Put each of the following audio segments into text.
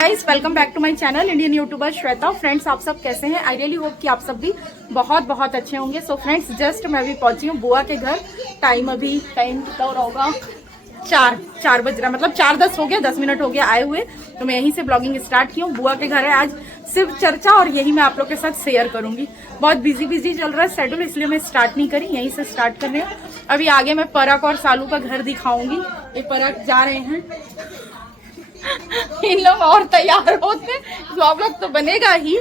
Guys welcome back to my channel Indian YouTuber Shweta. Friends आप सब कैसे हैं? आई रियली होप कि आप सब भी बहुत बहुत अच्छे होंगे। सो फ्रेंड्स जस्ट मैं भी पहुंची हूँ बुआ के घर। टाइम कितना हो रहा होगा? 4 बज रहा, मतलब 4:10 हो गया, 10 मिनट हो गया आए हुए। तो मैं यहीं से ब्लॉगिंग स्टार्ट की हूँ। बुआ के घर है आज सिर्फ चर्चा और यही मैं आप लोग के साथ शेयर करूंगी। बहुत बिजी चल रहा है शेड्यूल, इसलिए मैं स्टार्ट नहीं करी, यहीं से स्टार्ट कर रही हूँ। अभी आगे मैं परक और सालू का घर दिखाऊंगी। ये परक जा रहे हैं, इन लोग और तैयार होते, ब्लॉग तो बनेगा ही।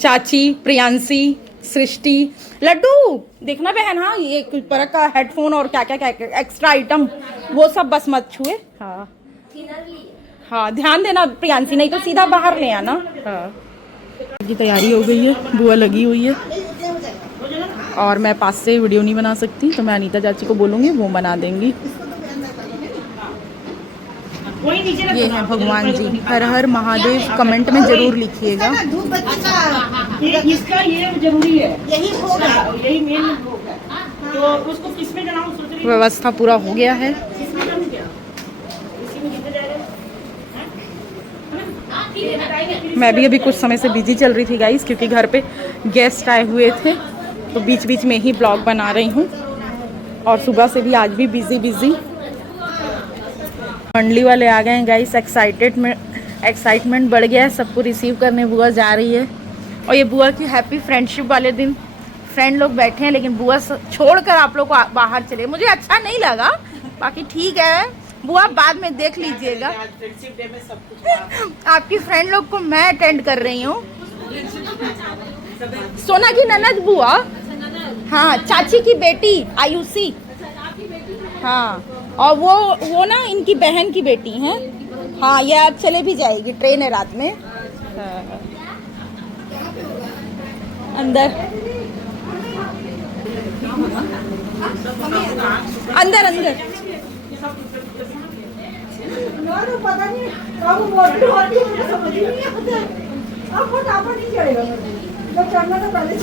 चाची, प्रियांशी, सृष्टि, लड्डू देखना बहन। हाँ ये परक का हेडफोन और क्या क्या एक्स्ट्रा आइटम वो सब बस मत छुए। हाँ हाँ ध्यान देना प्रियांशी, नहीं तो सीधा बाहर ले आना। हाँ की तैयारी हो गई है, बुआ लगी हुई है और मैं पास से वीडियो नहीं बना सकती, तो मैं अनीता चाची को बोलूँगी वो बना देंगी। ये है भगवान जी। हर हर महादेव कमेंट में जरूर लिखिएगा। इसका ये जरूरी है, यही भोग है, यही मेन भोग है। तो उसको किसमें जलाऊं सोच रही हूं। व्यवस्था पूरा हो गया है। मैं भी अभी कुछ समय से बिजी चल रही थी गाइस, क्योंकि घर पे गेस्ट आए हुए थे, तो बीच बीच में ही ब्लॉग बना रही हूँ। और सुबह से भी आज भी बिजी। मंडली वाले आ गए हैं गाइस, एक्साइटमेंट बढ़ गया है। सबको रिसीव करने बुआ जा रही है। और ये बुआ की हैप्पी फ्रेंडशिप वाले दिन फ्रेंड लोग बैठे हैं, लेकिन बुआ छोड़कर आप लोग को बाहर चले। मुझे अच्छा नहीं लगा, बाकी ठीक है बुआ बाद में देख लीजिएगा। आपकी फ्रेंड लोग को मैं अटेंड कर रही हूँ। सोना की ननद बुआ, हाँ चाची की बेटी आयुषी, हाँ और वो ना इनकी बहन की बेटी हैं। हाँ ये आज चले भी जाएगी, ट्रेन है रात में। हाँ। अंदर अंदर अंदर पता नहीं समझ ही नहीं आता। अब फटाफट नहीं जाएगा, जब करना तो पहले।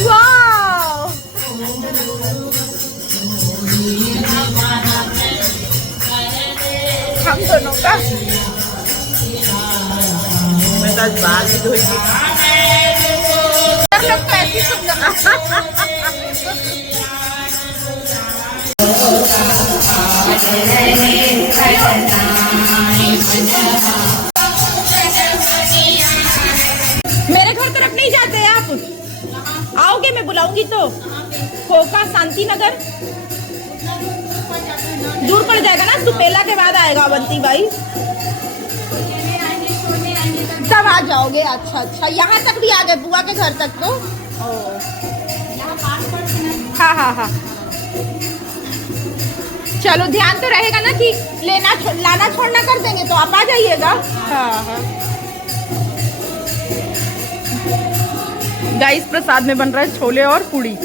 वाह, हम दोनों का कैसी मेरे घर तरफ नहीं जाते हैं आप? आओगे, मैं बुलाऊंगी तो। खोखा शांति नगर दूर पड़ जाएगा ना, सुपेला के बाद आएगा अवंती भाई, तब आ जाओगे। अच्छा अच्छा, यहाँ तक भी आ गए, बुआ के घर तक तो। हाँ हाँ हाँ, चलो ध्यान तो रहेगा ना कि लाना छोड़ना कर देंगे तो आप आ जाइएगा। हाँ हाँ गाइस, प्रसाद में बन रहा है छोले और पूड़ी।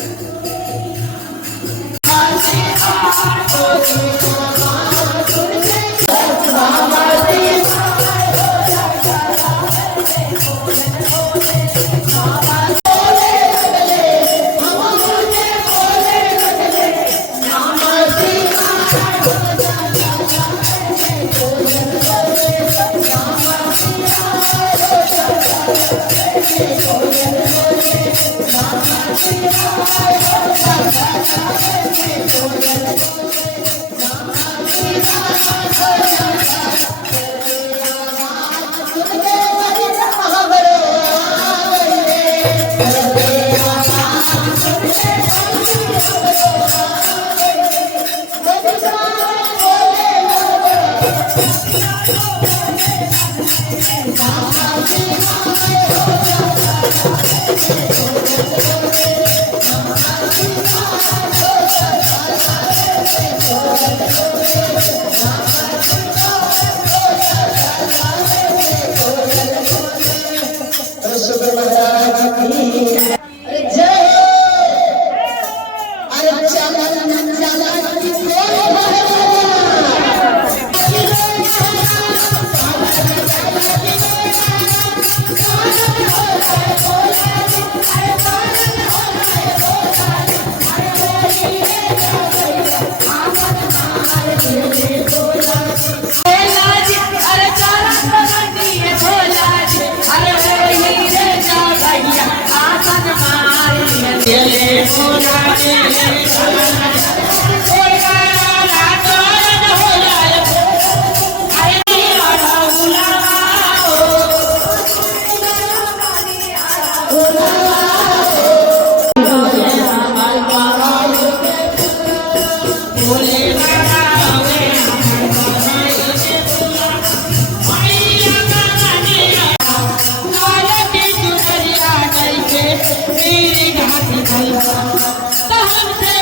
तो हमसे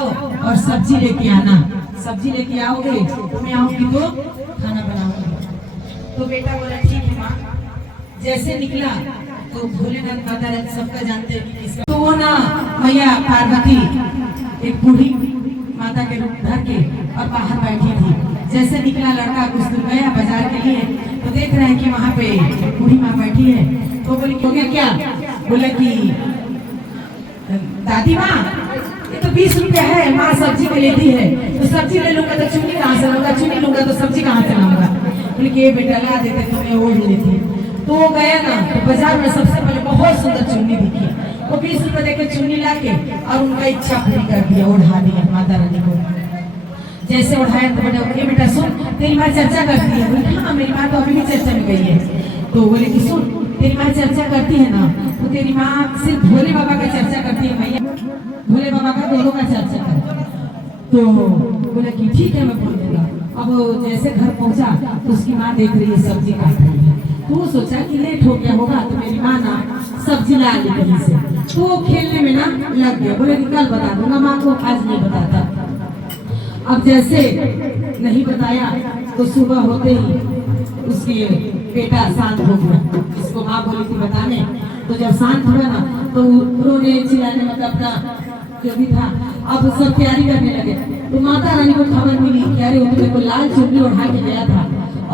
जाओ और सब्जी लेके आना, सब्जी लेके आओगे तो मैं आऊंगी तो खाना बनाऊंगी। तो बेटा बोला ठीक है माँ। जैसे निकला तो भोलेनाथ माता सबका जानते हैं कि किसका, तो वो ना मैया पार्वती एक बूढ़ी माता के रूप धर के और बाहर बैठी थी। जैसे निकला लड़का कुछ दूर गया बाजार के लिए, तो देख रहे हैं कि वहाँ पे बूढ़ी माँ बैठी है। तो बोली हो गया क्या? बोला कि दादी माँ ये तो 20 रुपया है, माँ सब्जी में लेती है, तो सब्जी ले लूंगा तो चुन्नी कहाँ से लाऊंगा, चुन्नी लूंगा तो सब्जी कहाँ से लाऊंगा। बोले कि बेटा ला देते तुम्हें वो ही लेती। तो वो गया ना तो बाजार में सबसे पहले बहुत सुंदर चुन्नी दिखी, वो 20 रुपए देके चुन्नी लाके और उनका इच्छा पूरी कर दिया, उड़ा दिया माता रानी को। जैसे उठाया तो बेटा बेटा सुन तेरी माँ चर्चा करती है। बोले हाँ मेरी माँ तो अभी भी चर्चा में गई है। तो बोले कि सुन तेरी माँ चर्चा करती है ना, तो तेरी माँ सिर्फ भोले बाबा का चर्चा करती है, भैया भोले बाबा का दोनों का चर्चा कर। तो बोले कि ठीक है मैं बोल दूंगा। अब जैसे घर पहुंचा तो उसकी माँ देख रही है सब्जी काट रही है, तो वो सोचा कि लेट हो गया होगा तो मेरी माँ ना सब्जी ला ली कहीं से, तो वो खेलने में ना लग गया। बोले कि कल बता दूंगा माँ को, आज नहीं बताता। अब जैसे नहीं बताया तो सुबह होते ही उसके बेटा शांत हो गया, जिसको माँ बोली थी बताने। तो जब शांत हुआ ना तो रोने चिल्लाने मतलब अपना जो भी था अब सब तैयारी करने लगे। तो माता रानी को खबर मिली कि अरे वो मेरे को लाल चुन्नी उठा के गया था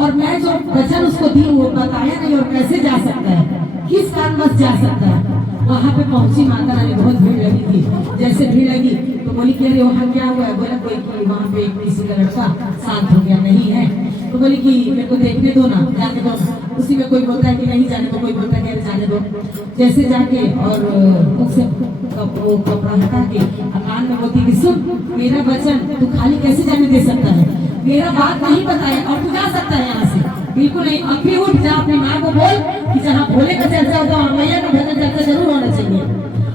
और मैं जो वचन उसको दी वो बताया नहीं, और कैसे जा सकता है, किस कारणवश जा सकता है। वहाँ पे पहुंची माता रानी, बहुत भीड़ लगी थी। जैसे भीड़ लगी तो बोली कि अरे वहाँ क्या हुआ है? बोला कोई वहाँ पे किसी का लड़का शांत हो गया नहीं है। तो बोली कि मेरे को देखने दो ना, जाने दो। उसी में कोई बोलता है कि नहीं जाने दो, कोई बोलता है कि जाने दो। जैसे जाके और मुझसे वो कपड़ा हटा के कान में बोलती कि सुन मेरा वचन तू खाली कैसे जाने दे सकता है, मेरा बात नहीं बताया और तू जा सकता है यहाँ से, बिल्कुल नहीं। अब भी उठ जा, अपनी माँ को बोल कि जहाँ भोले का चर्चा होता है मैया का भजन चर्चा जरूर होना चाहिए।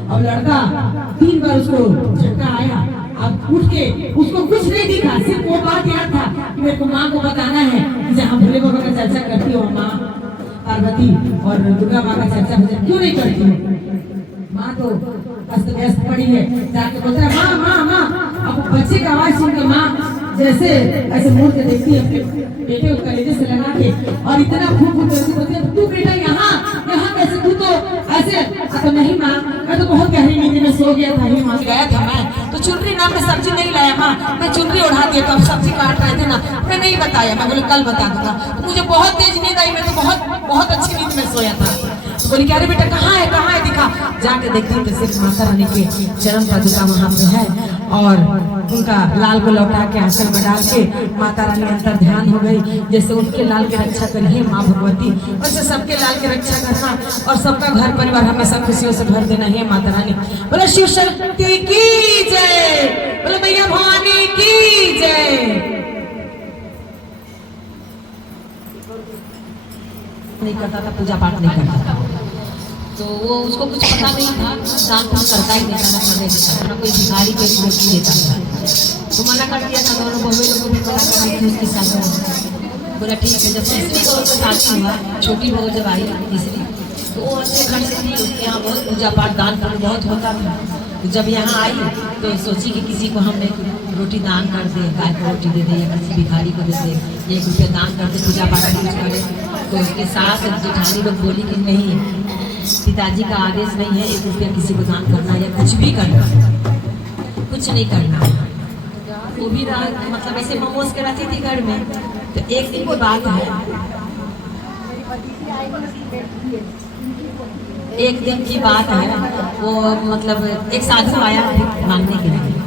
अब लड़का 3 बार उसको झटका आया, अब उठ के उसको कुछ नहीं दिखा, सिर्फ वो बात याद था कि मेरे को माँ को बताना है कि जहाँ भोले बाबा का चर्चा करती हो माँ पार्वती और दुर्गा माँ का चर्चा भजन क्यों नहीं करती हो। माँ तो अस्त व्यस्त पड़ी है, जाके बोलता है माँ माँ माँ। अब बच्चे का आवाज सुनकर माँ जैसे ऐसे मुड़ के देखती है अपने बेटे को कलेजे से लगा के, और इतना खूब बोलती है तू बेटा यहाँ यहाँ कैसे, तू तो ऐसे। तो नहीं माँ मैं तो बहुत गहरी नींद में सो गया था, ही माँ गया था मैं तो चुनरी नाम में सब्जी नहीं लाया माँ, मैं चुनरी उड़ा दिया तो अब सब्जी काट रहे थे ना, मैं नहीं बताया। मैं बोले कल बता दूंगा। तो मुझे बहुत तेज नींद आई, मैं तो बहुत अच्छी नींद में सोया था। बोली कि अरे बेटा कहाँ है दिखा। जाके देखती तो सिर्फ माता रानी के चरण पादुका वहाँ पे है, और उनका लाल को लौटा के आंचल में डाल के माता रानी अंतर ध्यान हो गई। जैसे उनके लाल की रक्षा करिए माँ भगवती, वैसे सबके लाल की रक्षा करना और सबका घर परिवार हमेशा खुशियों से भर देना है माता रानी। बोले शिव शक्ति की जय, बोले मैया भवानी की जय। नहीं करता था, पूजा पाठ नहीं करता था, तो वो उसको कुछ पता नहीं था, दान पुण्य करता ही नहीं था, करने देता था, कोई भिखारी के रोटी देता था। तो मना कर दिया था, दोनों बहुएं लोगों ने मना कर दी थी उसकी शादी। बोला ठीक है। जब तीसरी बहू से शादी हुआ, छोटी बहू जब आई तीसरी, तो वो अच्छे घर से थी, उसके यहाँ बहुत पूजा पाठ दान पुण्य बहुत होता था। तो जब यहाँ आई तो सोची कि किसी को हम रोटी दान कर दे, गाय को रोटी दे दे या किसी भिखारी को दे दे, 1 रुपया दान कर दे, पूजा पाठ कुछ करे। तो उसके सास जेठानी लोग बोली कि नहीं, पिताजी का आदेश नहीं है 1 रुपया किसी को दान करना या कुछ भी करना, कुछ नहीं करना। वो भी मतलब ऐसे मोमोज के रहती थी घर में। तो एक दिन की बात है, एक दिन की बात है, वो मतलब एक साधु आया मांगने के लिए।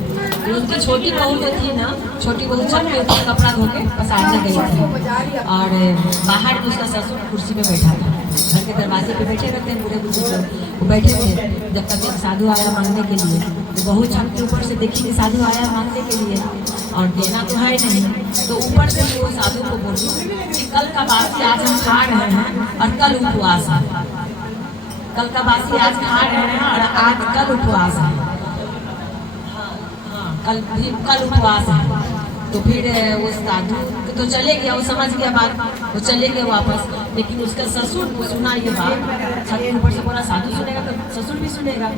उनकी छोटी बहू जो थी ना, छोटी बहू छत पे ऊपर कपड़ा धो के पसारने गई थी, और बाहर में उसका ससुर कुर्सी पे बैठा था। घर के दरवाजे पे बैठे रहते हैं बूढ़े बुजुर्ग, वो बैठे थे। जब तक एक साधु आया मांगने के लिए, तो बहू छत के ऊपर से देखी कि साधु आया मांगने के लिए और देना तो है नहीं, तो ऊपर से वो साधु को बोली कि कल का बासी आज हम खा रहे हैं और कल उपवास है, कल का बासी आज खा रहे हैं और आज कल उपवास है, कल उपवास है। तो फिर वो साधु तो चले गया, वो समझ गया बात, वो चले गए वापस। लेकिन उसका ससुर को सुना ये बात, छत के ऊपर से बोला साधु सुनेगा तो ससुर भी सुनेगा।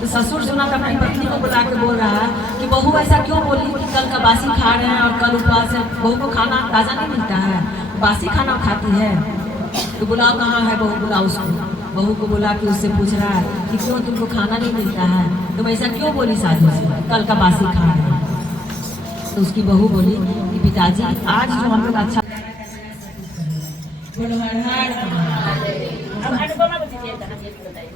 तो ससुर सुना तो अपनी पत्नी को बुला के बोल रहा कि बहू ऐसा क्यों बोली कि कल का बासी खा रहे हैं और कल उपवास है, बहू को खाना ताज़ा नहीं मिलता है, बासी खाना खाती है। तो बुलाओ, कहाँ है बहू, बुलाओ उसको। बहू को बुला के उससे पूछ रहा है कि क्यों तुमको खाना नहीं मिलता है, तुम ऐसा क्यों बोली साधु से, कल का बासी खा रहे हैं। तो उसकी बहू बोली कि पिताजी आज जो हम लोग अच्छा अब अनुपमा बताइए, बताइए।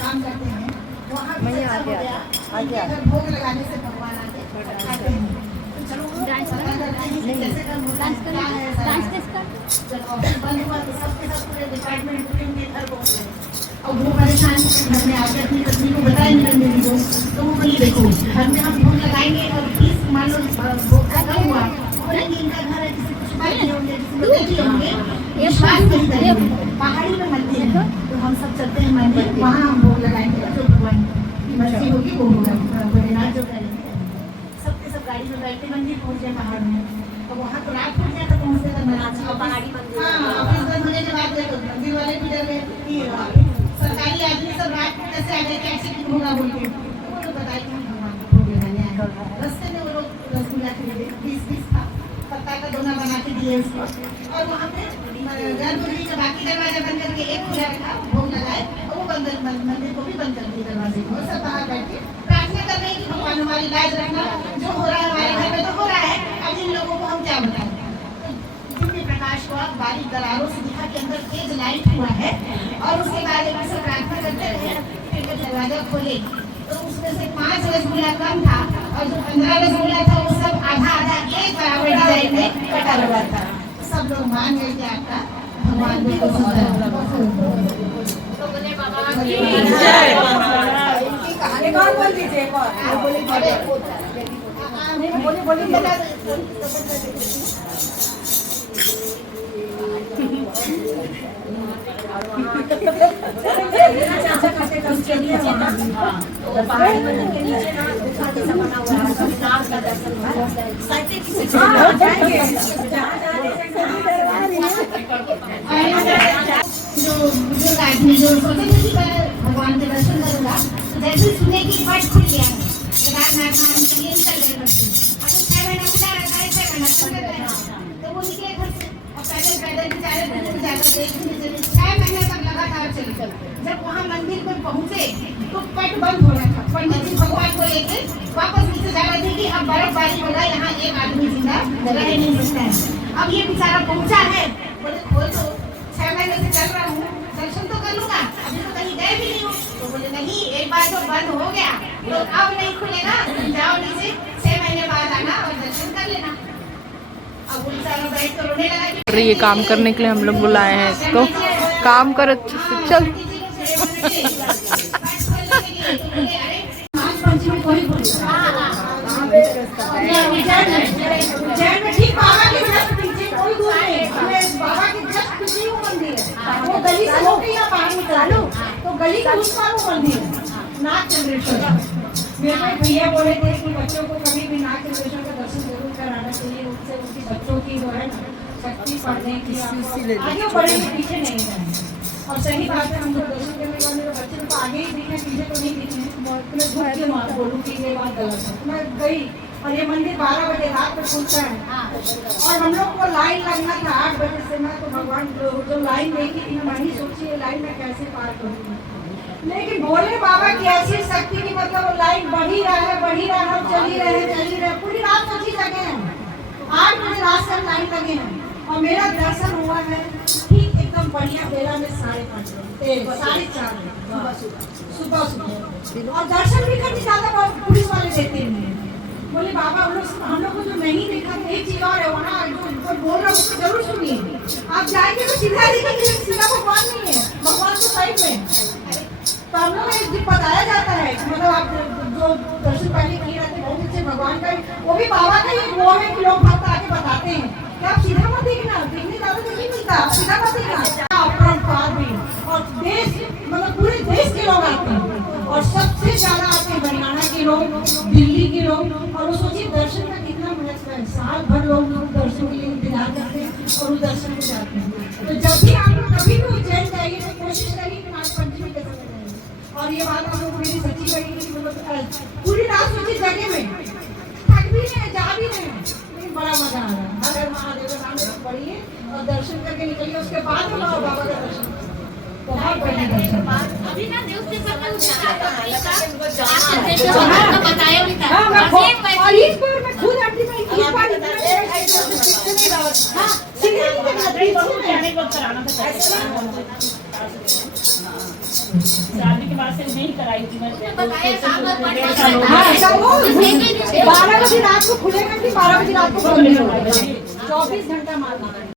काम करते हैं वहाँ भोग लगाने से भगवान आते हैं। बंद हुआ तो सबके सब पूरे डिपार्टमेंट घर पहुँच गए और वो परेशान घर में आके अपनी पत्नी को बताए नहीं मेरी को। तो वो बोली देखो घर में हम भोग लगाएंगे और प्लीज मान लो भोग का कम हुआ बोलेंगे इनका घर है, किसी कुछ बात नहीं होंगे, किसी होंगे, विश्वास नहीं करेंगे। पहाड़ी में मंदिर है तो हम सब चलते हैं मंदिर, वहाँ हम भोग लगाएंगे जो भगवान की मर्जी होगी वो होगा, भोलेनाथ जो करेंगे। सबके सब गाड़ी में बैठे मंदिर पहुँच गए पहाड़ में। तो वहाँ तो रात हो गया था पहुँचते तक महाराज का पहाड़ी मंदिर। हाँ, ऑफिस बंद होने के बाद देखो मंदिर वाले भी डर गए कि सरकारी आदमी सब रात को कैसे आ गए, कैसे क्यों होगा बोल के। वो तो बताए कि हम भगवान को भोग लगाने आए। रास्ते में वो लोग रसगुल्ला खरीदे, 20 का पत्ता का दोना बना के दिए उसको। और वहाँ पे गर्भगृह का बाकी दरवाजा बंद करके एक खुला रखा, भोग लगाए और वो मंदिर को भी बंद कर दिए दरवाजे को। सब बाहर बैठ के प्रार्थना कर रहे हैं कि भगवान हमारी लाज रखना, जो हो रहा है हमारे घर में तो हो रहा है, अब इन लोगों को हम क्या बताएं। दिव्य प्रकाश हुआ, बारीक दरारों से दिखा के अंदर तेज लाइट हुआ है और उसके बाद एक से प्रार्थना करते रहे, फिर दरवाजा खोले तो उसमें से 5 रसगुल्ला कम था और जो 15 रसगुल्ला था वो सब आधा आधा एक बराबर डिजाइन में कटा हुआ था। सब लोग मान गए कि आपका भगवान भी तो सुंदर तो बोले बाबा की जय। एक और बोल दीजिए, एक और बोले बोले बता जो बुजुर्ग आदमी जो सोचे थे कि भगवान के दर्शन करूंगा, तो जैसे सुने कि पट खुल गया केदारनाथ धाम के लिए निकल गए घर से। अब 6 महीना खुला रहता है, 6 महीना खुल रहता है तो वो निकले घर से और पैदल पैदल बेचारे दूर जाकर देखने चले। 6 महीने तक लगातार चले। जब वहाँ मंदिर में पहुँचे तो पट बंद हो रहा था। पंडित जी भगवान को लेकर वापस नीचे जा रहे थे कि अब बर्फबारी होगा, यहाँ एक आदमी जिंदा रह नहीं सकता है। अब ये बेचारा पहुँचा है, बोले खोल दो, 6 महीने से चल रहा हूँ, दर्शन तो कर लूंगा, अभी तो कहीं गए भी नहीं हूँ। तो बोले नहीं, एक बार जो बंद हो गया तो अब नहीं खुलेगा, तुम जाओ नीचे, 6 महीने बाद आना और दर्शन कर लेना। अब वो बेचारा बैठ कर रोने लगा। ये काम करने के लिए हम लोग बुलाए हैं इसको, काम कर अच्छे से चल। ठीक बाबा के जस्ट पीछे कोई दूर नहीं, बाबा के जस्ट पीछे वो मंदिर है। वो गली से होके यहाँ बाहर निकालो तो गली के उस पार वो मंदिर है, नाग चंद्रेश्वर। मेरे भैया बोले थे कि बच्चों को कभी भी नाग चंद्रेश्वर का दर्शन जरूर कराना चाहिए, उससे उनकी बच्चों की जो है शक्ति पढ़ने की आगे बढ़े पीछे नहीं जाए। और सही बात है, हम लोग दर्शन करने वाले तो बच्चे को आगे ही दिखे, पीछे तो नहीं दिखे। मैं झूठ क्यों बोलूँ कि ये बात गलत है। मैं गई और ये मंदिर 12 बजे रात में खुलता है और हम लोग को लाइन लगना था 8 बजे से। मैं तो भगवान जो लाइन देखी थी मैं नहीं सोची ये लाइन में कैसे पार करूँगी, लेकिन भोले बाबा की ऐसी शक्ति की मतलब वो लाइन बढ़ी रहा है, बढ़ी रहा है, चली रहे पूरी रात सोची लगे हैं। 8 बजे रात से हम लाइन लगे हैं और मेरा दर्शन हुआ है ठीक एकदम बढ़िया बेला में 5:30 बजे, 4:30 सुबह और दर्शन भी करने ज्यादा पुलिस वाले देते हैं। बोले बाबा हम लोग को जो नहीं देखा एक चीज और है, वहाँ जो बोल रहा है उसको जरूर सुनिए। आप जाएंगे तो सीधा देखेंगे, सीधा भगवान नहीं है, भगवान तो साइड में। तो हम लोग एक दिन बताया जाता है मतलब आप जो दर्शन पहले किए रहते बहुत अच्छे भगवान का, वो भी बाबा का ही वो है कि लोग भक्त आके बताते हैं क्या आप सीधा मत देखना, देखने ज्यादा तो नहीं मिलता, आप सीधा मत देखना। अपराध भी और देश मतलब पूरे देश के लोग आते हैं और सबसे ज्यादा आते हैं हरियाणा के लोग, दिल्ली के लोग। और वो सोचिए दर्शन का कितना महत्व है, साल भर लोग दर्शन के लिए इंतजार करते हैं और वो दर्शन में जाते हैं। तो जब भी आप लोग कभी भी उज्जैन जाइए तो कोशिश करिए कि नाग पंचमी के समय जाइए। और ये बात आप लोग मेरी सच्ची लगी कि मतलब पूरी रात सोचिए जगह में थक भी नहीं, जा भी नहीं, लेकिन बड़ा मजा आ रहा है। अगर महादेव का नाम पढ़िए और दर्शन करके निकलिए, उसके बाद में बाबा का दर्शन बहुत बढ़िया दर्शन। अभी ना न्यूज़पेपर में बताया भी था। और इस बार मैं खुद आंटी में इस बार जाने को कराना था, शादी के बाद से नहीं कराई थी मैं। हाँ 12 बजे रात को खुलेगा कि 12 बजे रात को खोलेगा, 24 घंटा मारना।